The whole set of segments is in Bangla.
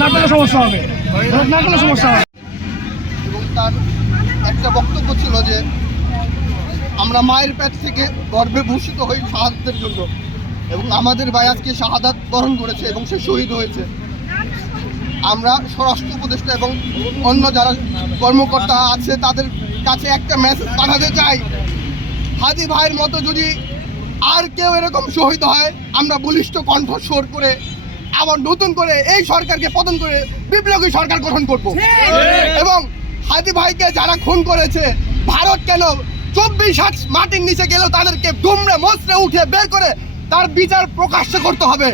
না করলে সমস্যা হবে, ভোট না করলে সমস্যা হবে। এবং তার একটা বক্তব্য ছিল যে আমরা মায়ের পেট থেকে গর্ভে ভূষিত হই শাহাদাতের জন্য, এবং আমাদের ভাই আজকে শাহাদাত বরণ করেছে এবং সে শহীদ হয়েছে। আমরা স্বরাষ্ট্র উপদেষ্টা এবং অন্য যারা কর্মকর্তা আছে তাদের কাছে একটা মেসেজ পাঠাতে চাই, হাদি ভাইয়ের মতো যদি আর কেউ এরকম শহীদ হয়, আমরা বলিষ্ঠ কণ্ঠস্বর করে আবার নতুন করে এই সরকারকে পতন করে বিপ্লবী সরকার গঠন করব। এবং হাদি ভাইকে যারা খুন করেছে, ভারত কেন 24 হাত মাটির নিচে গেলেও তাদেরকে দুমড়ে মচড়ে উঠে বের করে তার বিচার প্রকাশ্য করতে হবে,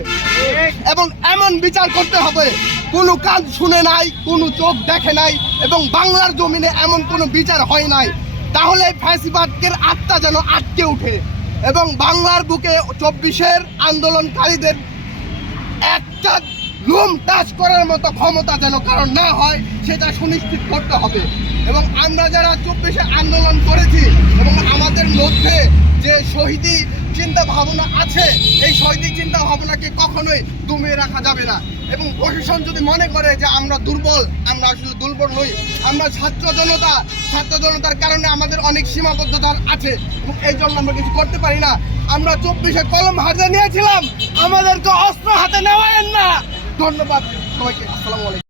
এবং এমন বিচার করতে হবে কোনো কান শুনে নাই, কোনো চোখ দেখে নাই, এবং বাংলার জমিনে এমন কোনো বিচার হয় নাই। তাহলে ফ্যাসিবাদের আত্মা যেন আটকে উঠে এবং বাংলার বুকে 24-এর আন্দোলনকারীদের একটা লুম টাচ করার মতো ক্ষমতা যেন কারণ না হয় সেটা সুনিশ্চিত করতে হবে। এবং আমরা যারা 24-এ আন্দোলন করেছি এবং আমাদের মধ্যে যে শহীদি চিন্তা ভাবনা আছে, এই শহীদি চিন্তা ভাবনাকে কখনোই দমিয়ে রাখা যাবে না। এবং প্রশাসন যদি মনে করে যে আমরা দুর্বল, আমরা আসলে দুর্বল নই। আমরা ছাত্র জনতার কারণে আমাদের অনেক সীমাবদ্ধতা আছে এবং এই জন্য আমরা কিছু করতে পারি না। আমরা 24-এ কলম হাতে নিয়েছিলাম, আমাদেরকে অস্ত্র হাতে নেওয়ায়েন না। ধন্যবাদ সবাইকে, আসসালামু আলাইকুম।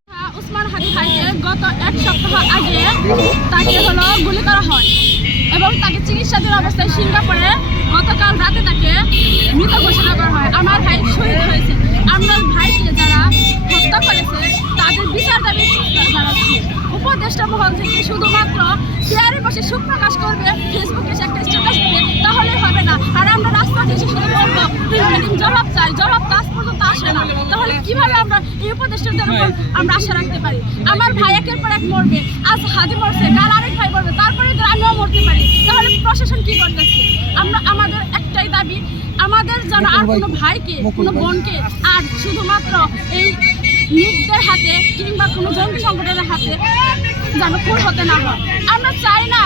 উসমান হাদি ভাইকে গত 1 সপ্তাহ আগে তাকে গুলি করা হয় এবং তাকে চিকিৎসাধীন অবস্থায় সিঙ্গাপুরে গতকাল রাতে তাকে মৃত ঘোষণা করা হয়। আমার ভাই শহীদ হয়েছে। আমরা ভাইকে যারা হত্যা করেছে তাদের বিচার দাবি জানাচ্ছি। উপদেষ্টা মহল থেকে শুধুমাত্র চেয়ারে বসে সুখ প্রকাশ করবে, ফেসবুকে এসে একটা স্ট্যাটাস দিবে, তাহলে হবে না। আর আমরা রাস্তায় এসে শুধু বলবো জবাব চাই, জবাব কাজ পর্যন্ত আসে না। তাহলে কিভাবে আমরা এই উপদেষ্টাদের উপর আমরা আশা রাখতে পারি? আমার ভাই একের পর এক মরবে, আজ হাদি মরছে, কাল আরেক ভাই মরবে, তারপরে তো আমিও মরতে পারি। তাহলে প্রশাসন কি করতেছে? আমাদের একটাই দাবি, আমাদের যেন আর কোনো ভাইকে, কোনো বোনকে আর শুধুমাত্র এই নিকদের হাতে কিংবা কোনো জঙ্গি সংগঠনের হাতে যেন খুন হতে না হয়। আমরা চাই না